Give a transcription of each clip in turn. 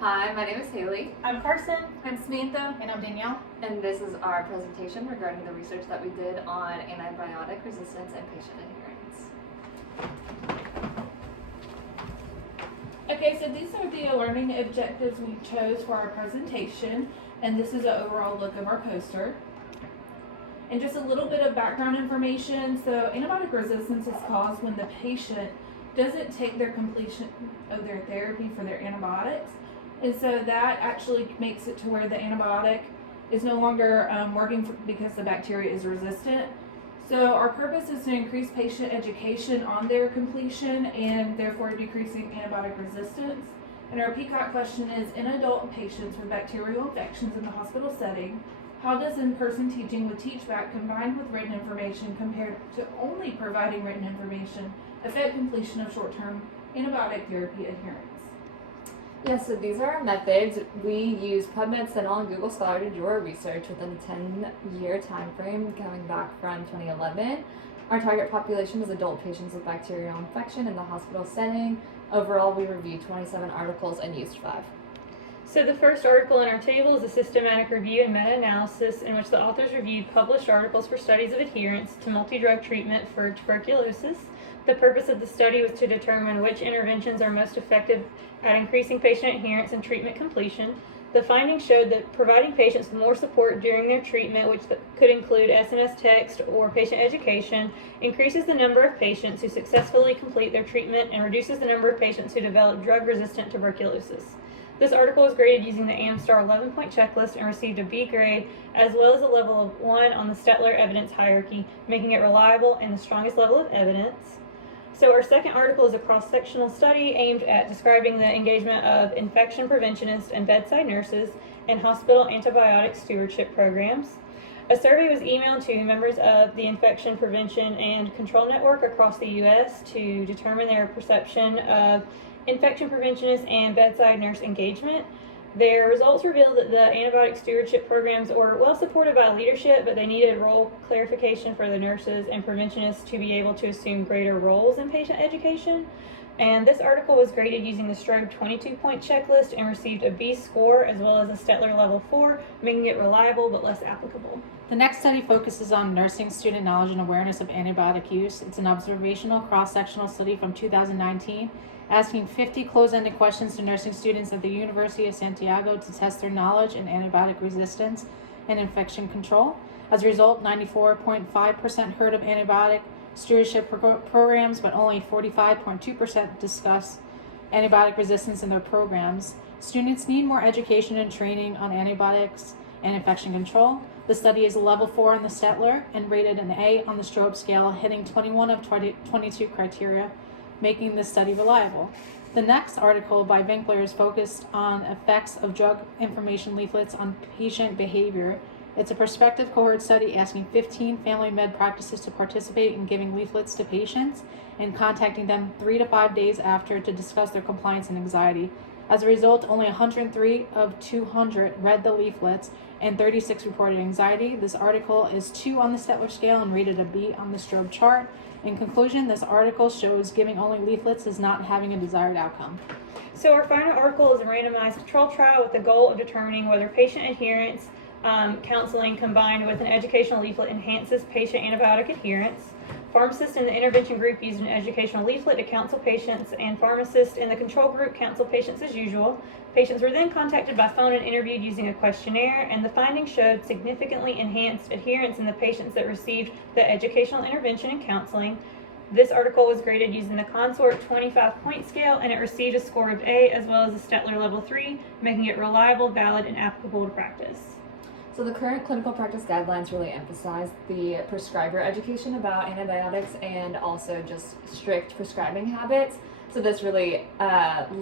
Hi, my name is Haley. I'm Carson. I'm Samantha. And I'm Danielle. And this is our presentation regarding the research that we did on antibiotic resistance and patient adherence. Okay, so these are the learning objectives we chose for our presentation, and this is an overall look of our poster. And just a little bit of background information. So antibiotic resistance is caused when the patient doesn't take their completion of their therapy for their antibiotics. And so that actually makes it to where the antibiotic is no longer working because the bacteria is resistant. So our purpose is to increase patient education on their completion and therefore decreasing antibiotic resistance. And our PCOT question is, in adult patients with bacterial infections in the hospital setting, how does in-person teaching with teachback combined with written information compared to only providing written information affect completion of short-term antibiotic therapy adherence? Yeah, so these are our methods. We use PubMed, Sentinel, and Google Scholar to do our research within a 10-year time frame going back from 2011. Our target population was adult patients with bacterial infection in the hospital setting. Overall, we reviewed 27 articles and used 5. So the first article in our table is a systematic review and meta-analysis in which the authors reviewed published articles for studies of adherence to multi-drug treatment for tuberculosis. The purpose of the study was to determine which interventions are most effective at increasing patient adherence and treatment completion. The findings showed that providing patients with more support during their treatment, which could include SMS text or patient education, increases the number of patients who successfully complete their treatment and reduces the number of patients who develop drug-resistant tuberculosis. This article was graded using the AmStar 11-point checklist and received a B grade, as well as a level of 1 on the Stettler evidence hierarchy, making it reliable and the strongest level of evidence. So our second article is a cross-sectional study aimed at describing the engagement of infection preventionists and bedside nurses in hospital antibiotic stewardship programs. A survey was emailed to members of the Infection Prevention and Control Network across the U.S. to determine their perception of infection preventionists and bedside nurse engagement. Their results revealed that the antibiotic stewardship programs were well supported by leadership, but they needed role clarification for the nurses and preventionists to be able to assume greater roles in patient education. And this article was graded using the Strobe 22-point checklist and received a B score as well as a Stettler level 4, making it reliable but less applicable. The next study focuses on nursing student knowledge and awareness of antibiotic use. It's an observational cross-sectional study from 2019, asking 50 closed-ended questions to nursing students at the University of Santiago to test their knowledge in antibiotic resistance and infection control. As a result, 94.5% heard of antibiotic stewardship programs, but only 45.2% discuss antibiotic resistance in their programs. Students need more education and training on antibiotics and infection control. The study is a level 4 on the Stettler and rated an A on the Strobe scale, hitting 21 of 22 criteria, making this study reliable. The next article by Winkler is focused on effects of drug information leaflets on patient behavior. It's a prospective cohort study asking 15 family med practices to participate in giving leaflets to patients and contacting them 3 to 5 days after to discuss their compliance and anxiety. As a result, only 103 of 200 read the leaflets and 36 reported anxiety. This article is 2 on the Stettler scale and rated a B on the Strobe chart. In conclusion, this article shows giving only leaflets is not having a desired outcome. So our final article is a randomized control trial with the goal of determining whether patient adherence counseling combined with an educational leaflet enhances patient antibiotic adherence. Pharmacists in the intervention group used an educational leaflet to counsel patients, and pharmacists in the control group counseled patients as usual. Patients were then contacted by phone and interviewed using a questionnaire, and the findings showed significantly enhanced adherence in the patients that received the educational intervention and counseling. This article was graded using the Consort 25-point scale, and it received a score of A as well as a Stettler level 3, making it reliable, valid, and applicable to practice. So the current clinical practice guidelines really emphasize the prescriber education about antibiotics and also just strict prescribing habits. So this really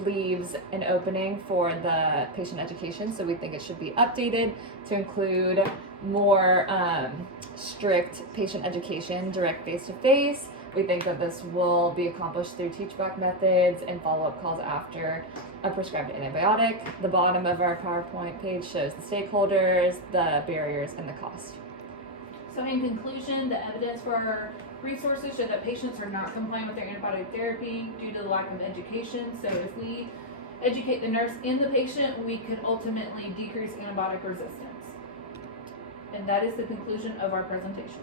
leaves an opening for the patient education. So we think it should be updated to include more strict patient education, direct face-to-face. We think that this will be accomplished through teach-back methods and follow-up calls after a prescribed antibiotic. The bottom of our PowerPoint page shows the stakeholders, the barriers, and the cost. So in conclusion, the evidence for our resources show that patients are not complying with their antibiotic therapy due to the lack of education. So if we educate the nurse and the patient, we could ultimately decrease antibiotic resistance. And that is the conclusion of our presentation.